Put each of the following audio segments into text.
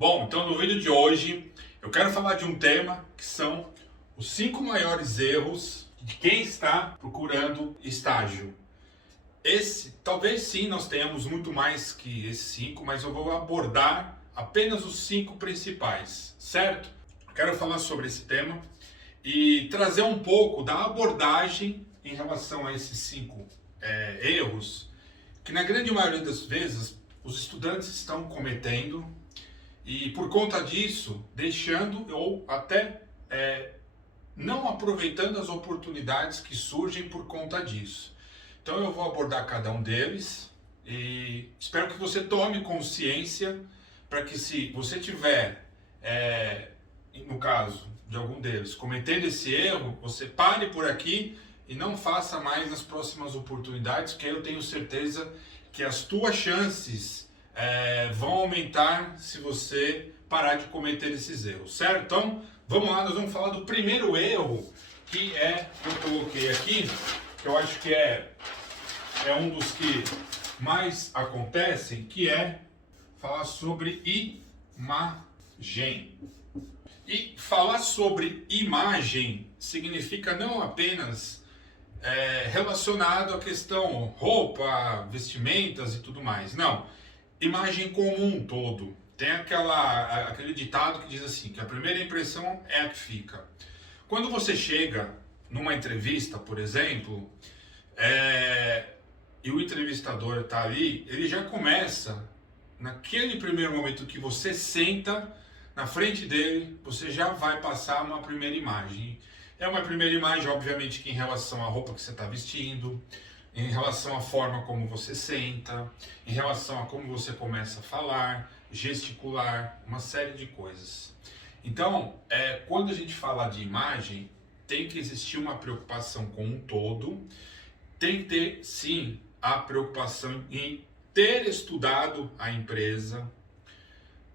Bom, então no vídeo de hoje eu quero falar de um tema que são os 5 maiores erros de quem está procurando estágio. Talvez sim, nós tenhamos muito mais que esses 5, mas eu vou abordar apenas os 5 principais, certo? Quero falar sobre esse tema e trazer um pouco da abordagem em relação a esses 5 erros que na grande maioria das vezes os estudantes estão cometendo e por conta disso deixando ou até não aproveitando as oportunidades que surgem por conta disso. Então eu vou abordar cada um deles e espero que você tome consciência para que, se você tiver, no caso de algum deles, cometendo esse erro, você pare por aqui e não faça mais nas próximas oportunidades, porque eu tenho certeza que as tuas chances vão aumentar se você parar de cometer esses erros, certo? Então, vamos lá, nós vamos falar do primeiro erro, que eu coloquei aqui, que eu acho que é um dos que mais acontecem, que é falar sobre imagem. E falar sobre imagem significa não apenas relacionado à questão roupa, vestimentas e tudo mais. Não, imagem como um todo. Tem aquele ditado que diz assim, que a primeira impressão é a que fica. Quando você chega numa entrevista, por exemplo, e o entrevistador está ali, ele já começa, naquele primeiro momento que você senta na frente dele, você já vai passar uma primeira imagem. É uma primeira imagem, obviamente, que em relação à roupa que você está vestindo, em relação à forma como você senta, em relação a como você começa a falar, gesticular, uma série de coisas. Então, quando a gente fala de imagem, tem que existir uma preocupação com um todo, tem que ter, sim, a preocupação em ter estudado a empresa,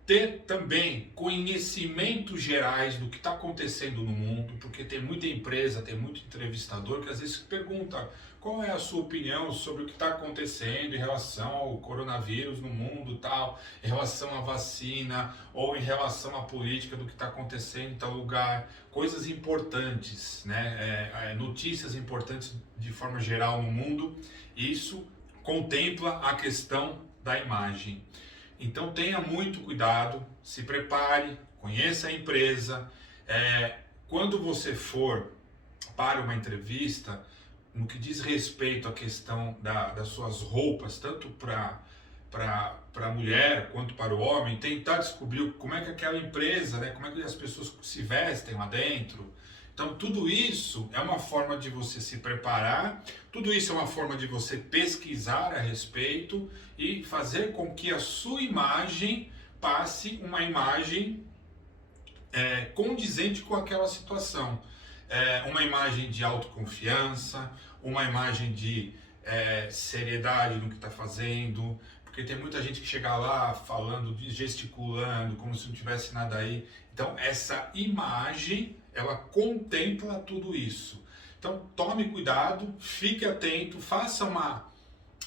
ter também conhecimentos gerais do que está acontecendo no mundo, porque tem muita empresa, tem muito entrevistador que às vezes pergunta qual é a sua opinião sobre o que está acontecendo em relação ao coronavírus no mundo, tal, em relação à vacina ou em relação à política do que está acontecendo em tal lugar, coisas importantes, né? Notícias importantes de forma geral no mundo. Isso contempla a questão da imagem. Então tenha muito cuidado, se prepare, conheça a empresa. Quando você for para uma entrevista, no que diz respeito à questão das suas roupas, tanto para a mulher quanto para o homem, tentar descobrir como é que aquela empresa, né, como é que as pessoas se vestem lá dentro. Então tudo isso é uma forma de você se preparar, tudo isso é uma forma de você pesquisar a respeito e fazer com que a sua imagem passe uma imagem condizente com aquela situação. Uma imagem de autoconfiança, uma imagem de seriedade no que está fazendo, porque tem muita gente que chega lá falando, gesticulando, como se não tivesse nada aí. Então essa imagem, ela contempla tudo isso. Então tome cuidado, fique atento, faça uma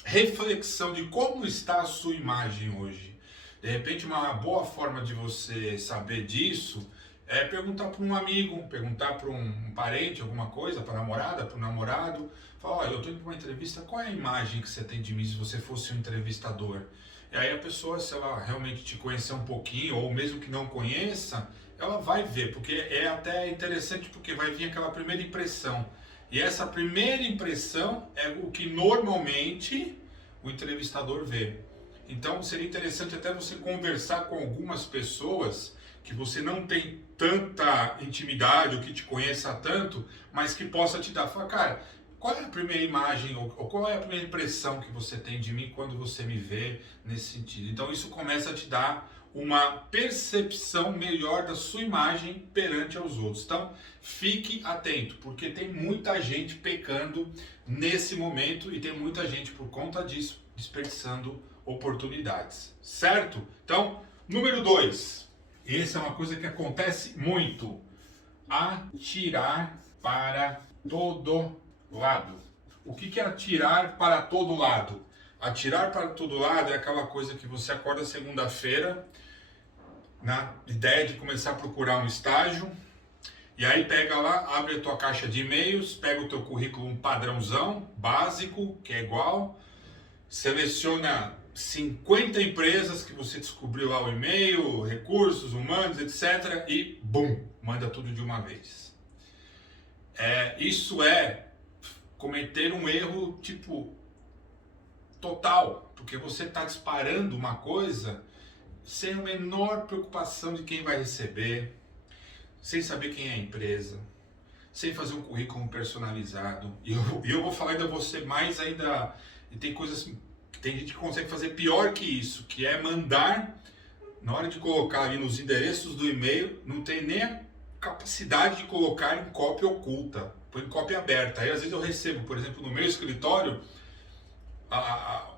reflexão de como está a sua imagem hoje. De repente, uma boa forma de você saber disso é perguntar para um amigo, perguntar para um parente, alguma coisa, para a namorada, para o namorado. Falar, olha, eu estou indo para uma entrevista, qual é a imagem que você tem de mim se você fosse um entrevistador? E aí a pessoa, se ela realmente te conhecer um pouquinho, ou mesmo que não conheça, ela vai ver, porque é até interessante, porque vai vir aquela primeira impressão. E essa primeira impressão é o que normalmente o entrevistador vê. Então seria interessante até você conversar com algumas pessoas que você não tem tanta intimidade, ou que te conheça tanto, mas que possa te dar, falar, cara, qual é a primeira imagem, ou qual é a primeira impressão que você tem de mim quando você me vê nesse sentido? Então isso começa a te dar uma percepção melhor da sua imagem perante aos outros. Então fique atento, porque tem muita gente pecando nesse momento e tem muita gente por conta disso desperdiçando oportunidades, certo? Então, número 2, essa é uma coisa que acontece muito: atirar para todo lado. O que é atirar para todo lado? Atirar para todo lado é aquela coisa que você acorda segunda-feira, na ideia de começar a procurar um estágio, e aí pega lá, abre a tua caixa de e-mails, pega o teu currículo padrãozão, básico, que é igual, seleciona 50 empresas que você descobriu lá o e-mail, recursos humanos, etc. e bum, manda tudo de uma vez. Isso é cometer um erro tipo total, porque você está disparando uma coisa sem a menor preocupação de quem vai receber, sem saber quem é a empresa, sem fazer um currículo personalizado. E eu vou falar ainda você mais ainda, e tem coisas, tem gente que consegue fazer pior que isso, que é mandar, na hora de colocar ali nos endereços do e-mail, não tem nem a capacidade de colocar em cópia oculta, põe em cópia aberta. Aí às vezes eu recebo, por exemplo, no meu escritório,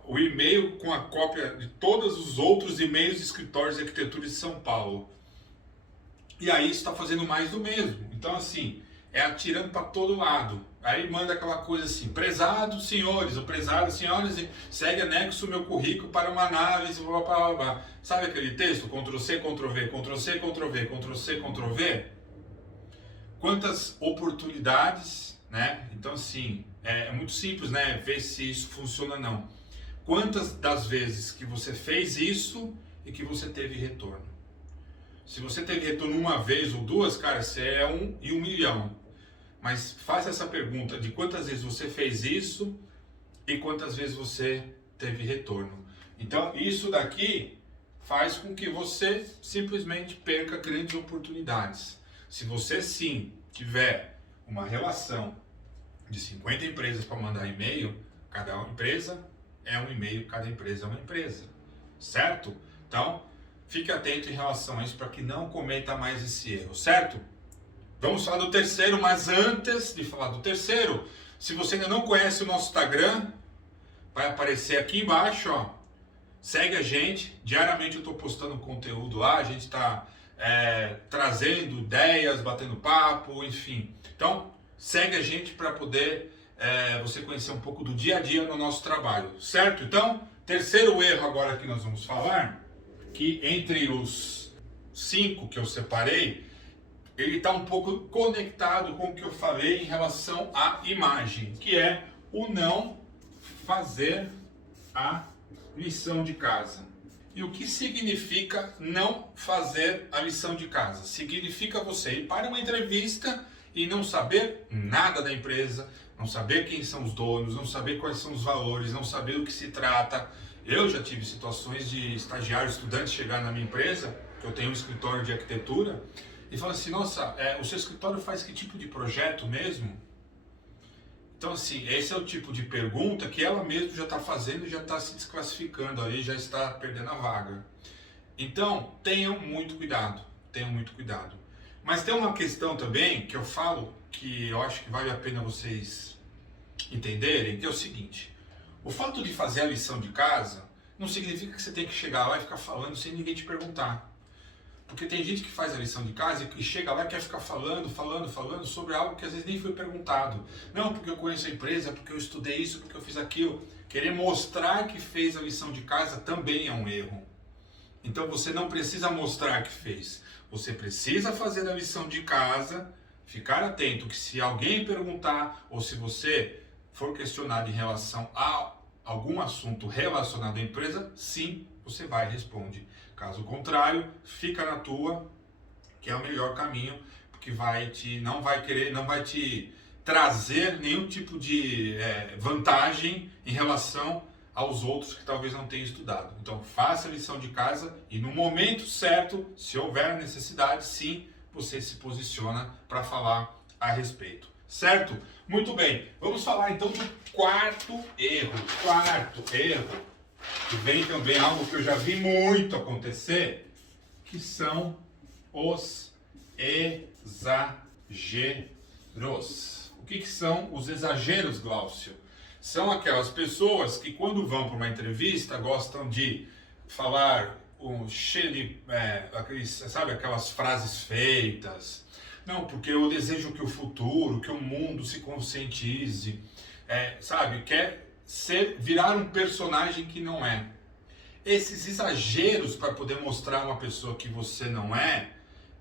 o e-mail com a cópia de todos os outros e-mails de escritórios de arquitetura de São Paulo. E aí está fazendo mais do mesmo. Então assim, é atirando para todo lado. Aí manda aquela coisa assim: prezados senhores, ou prezadas senhoras, segue anexo o meu currículo para uma análise, blá, blá, blá, blá. Sabe aquele texto? Ctrl+C, Ctrl+V, Ctrl+C, Ctrl+V, Ctrl+C, Ctrl+V? Quantas oportunidades, né? Então assim, é muito simples, né? Ver se isso funciona ou não. Quantas das vezes que você fez isso e que você teve retorno? Se você teve retorno uma vez ou duas, cara, você é 1 em 1 milhão. Mas faça essa pergunta de quantas vezes você fez isso e quantas vezes você teve retorno. Então, isso daqui faz com que você simplesmente perca grandes oportunidades. Se você sim tiver uma relação de 50 empresas para mandar e-mail, cada empresa é um e-mail, cada empresa é uma empresa, certo? Então, fique atento em relação a isso para que não cometa mais esse erro, certo? Vamos falar do terceiro, mas antes de falar do terceiro, se você ainda não conhece o nosso Instagram, vai aparecer aqui embaixo, ó. Segue a gente, diariamente eu estou postando conteúdo lá, a gente está trazendo ideias, batendo papo, enfim. Então, segue a gente para poder você conhecer um pouco do dia a dia no nosso trabalho, certo? Então, terceiro erro agora que nós vamos falar, que entre os 5 que eu separei, ele está um pouco conectado com o que eu falei em relação à imagem, que é o não fazer a lição de casa. E o que significa não fazer a lição de casa? Significa você ir para uma entrevista e não saber nada da empresa, não saber quem são os donos, não saber quais são os valores, não saber do que se trata. Eu já tive situações de estagiário, estudante chegar na minha empresa, que eu tenho um escritório de arquitetura, e fala assim: nossa, o seu escritório faz que tipo de projeto mesmo? Então assim, esse é o tipo de pergunta que ela mesma já está fazendo e já está se desclassificando aí, já está perdendo a vaga. Então, tenham muito cuidado, tenham muito cuidado. Mas tem uma questão também que eu falo, que eu acho que vale a pena vocês entenderem, que é o seguinte: o fato de fazer a lição de casa não significa que você tem que chegar lá e ficar falando sem ninguém te perguntar. Porque tem gente que faz a lição de casa e chega lá e quer ficar falando sobre algo que às vezes nem foi perguntado. Não, porque eu conheço a empresa, porque eu estudei isso, porque eu fiz aquilo. Querer mostrar que fez a lição de casa também é um erro. Então você não precisa mostrar que fez. Você precisa fazer a lição de casa, ficar atento que se alguém perguntar ou se você for questionado em relação a algum assunto relacionado à empresa, sim, você vai e responde. Caso contrário, fica na tua, que é o melhor caminho, porque não vai te trazer nenhum tipo de vantagem em relação aos outros que talvez não tenham estudado. Então faça a lição de casa e no momento certo, se houver necessidade, sim, você se posiciona para falar a respeito. Certo? Muito bem. Vamos falar então do quarto erro. Quarto erro, que vem também algo que eu já vi muito acontecer, que são os exageros. O que são os exageros, Glaucio? São aquelas pessoas que quando vão para uma entrevista gostam de falar cheio de aquelas frases feitas. Não, porque eu desejo que o futuro, que o mundo se conscientize, quer virar um personagem que não é. esses exageros para poder mostrar uma pessoa que você não é,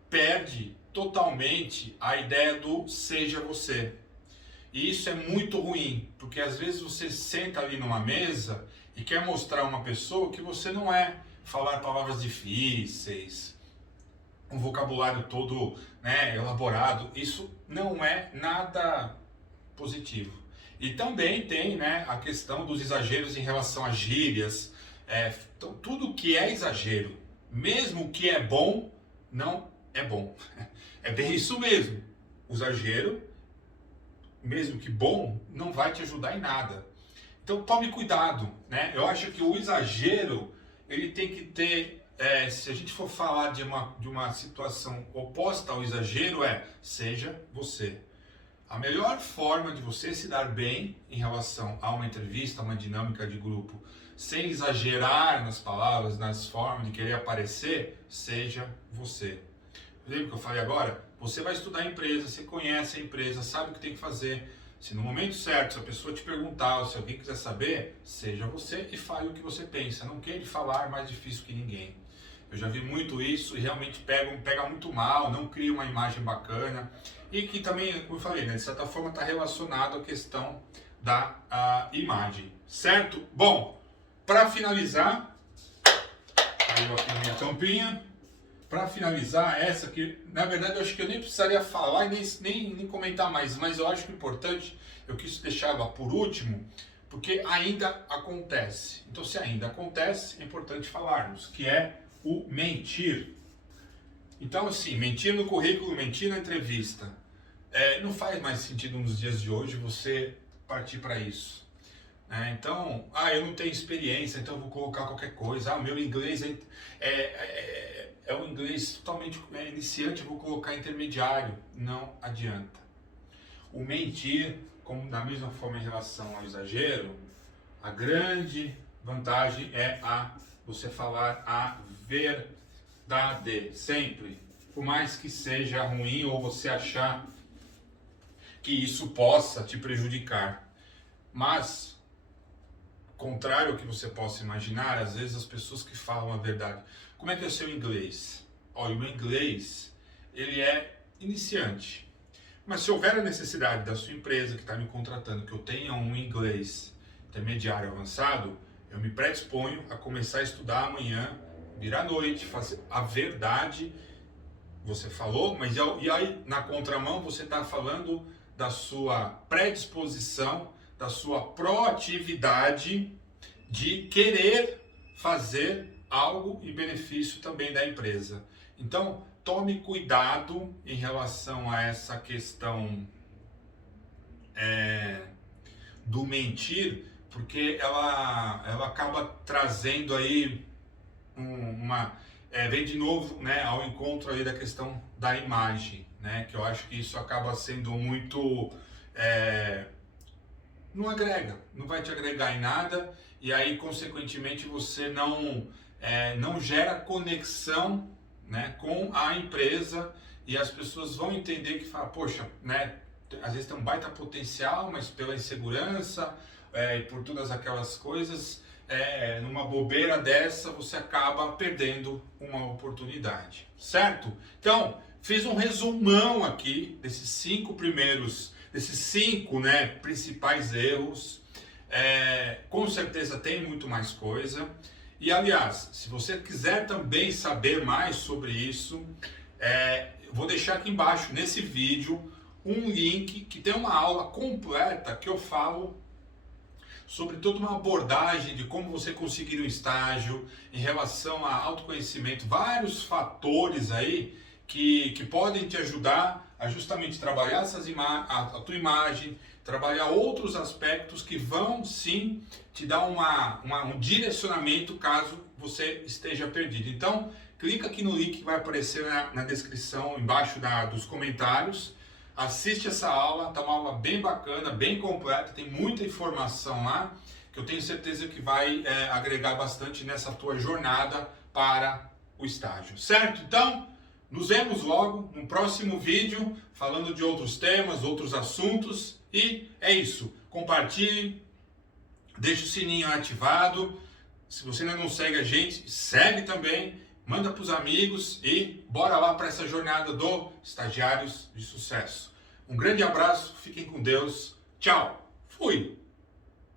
perde totalmente a ideia do seja você. E isso é muito ruim, porque às vezes você senta ali numa mesa e quer mostrar uma pessoa que você não é, falar palavras difíceis, um vocabulário todo, né, elaborado, isso não é nada positivo. E também tem, né, a questão dos exageros em relação a gírias, então, tudo que é exagero, mesmo o que é bom, não é bom. É bem isso mesmo, o exagero, mesmo que bom, não vai te ajudar em nada. Então tome cuidado, né? Eu acho que o exagero, ele tem que ter, se a gente for falar de uma situação oposta ao exagero, seja você. A melhor forma de você se dar bem em relação a uma entrevista, a uma dinâmica de grupo, sem exagerar nas palavras, nas formas de querer aparecer, seja você. Lembra que eu falei agora? Você vai estudar a empresa, você conhece a empresa, sabe o que tem que fazer. Se no momento certo, se a pessoa te perguntar, ou se alguém quiser saber, seja você e fale o que você pensa. Não queira falar mais difícil que ninguém. Eu já vi muito isso e realmente pega muito mal, não cria uma imagem bacana. E que também, como eu falei, né, de certa forma está relacionado à questão da imagem. Certo? Bom, para finalizar, caiu aqui a minha tampinha. Para finalizar, essa que na verdade eu acho que eu nem precisaria falar e nem comentar mais, mas eu acho que o importante, eu quis deixar ela por último, porque ainda acontece. Então, se ainda acontece, é importante falarmos, que é o mentir. Então, assim, mentir no currículo, mentir na entrevista, não faz mais sentido nos dias de hoje você partir para isso. Então, eu não tenho experiência, então eu vou colocar qualquer coisa. Meu inglês é um inglês totalmente iniciante, eu vou colocar intermediário. Não adianta. O mentir, como da mesma forma em relação ao exagero, a grande vantagem é você falar a verdade, sempre. Por mais que seja ruim ou você achar que isso possa te prejudicar. Mas, contrário ao que você possa imaginar, às vezes as pessoas que falam a verdade. Como é que é o seu inglês? Olha, o meu inglês, ele é iniciante. Mas se houver a necessidade da sua empresa que está me contratando, que eu tenha um inglês intermediário avançado, eu me predisponho a começar a estudar amanhã, vir à noite, fazer a verdade. Você falou, mas e aí na contramão você está falando da sua predisposição, da sua proatividade de querer fazer algo em benefício também da empresa. Então, tome cuidado em relação a essa questão do mentir, porque ela acaba trazendo aí vem de novo, né, ao encontro aí da questão da imagem, né, que eu acho que isso acaba sendo muito... não agrega, não vai te agregar em nada, e aí consequentemente você não gera conexão, né, com a empresa, e as pessoas vão entender que fala, poxa, né, às vezes tem um baita potencial, mas pela insegurança e por todas aquelas coisas, numa bobeira dessa você acaba perdendo uma oportunidade, certo? Então, fiz um resumão aqui desses cinco, né, principais erros. Com certeza tem muito mais coisa. E aliás, se você quiser também saber mais sobre isso, vou deixar aqui embaixo nesse vídeo um link que tem uma aula completa que eu falo sobre toda uma abordagem de como você conseguir um estágio em relação a autoconhecimento, vários fatores aí que podem te ajudar a justamente trabalhar a tua imagem, trabalhar outros aspectos que vão sim te dar um direcionamento caso você esteja perdido. Então, clica aqui no link que vai aparecer na descrição, embaixo dos comentários. Assiste essa aula, tá uma aula bem bacana, bem completa, tem muita informação lá, que eu tenho certeza que vai agregar bastante nessa tua jornada para o estágio, certo? Então, nos vemos logo no próximo vídeo, falando de outros temas, outros assuntos, e é isso. Compartilhe, deixe o sininho ativado, Se você ainda não segue a gente, segue também, manda para os amigos e bora lá para essa jornada do Estagiários de Sucesso. Um grande abraço, fiquem com Deus, tchau, fui!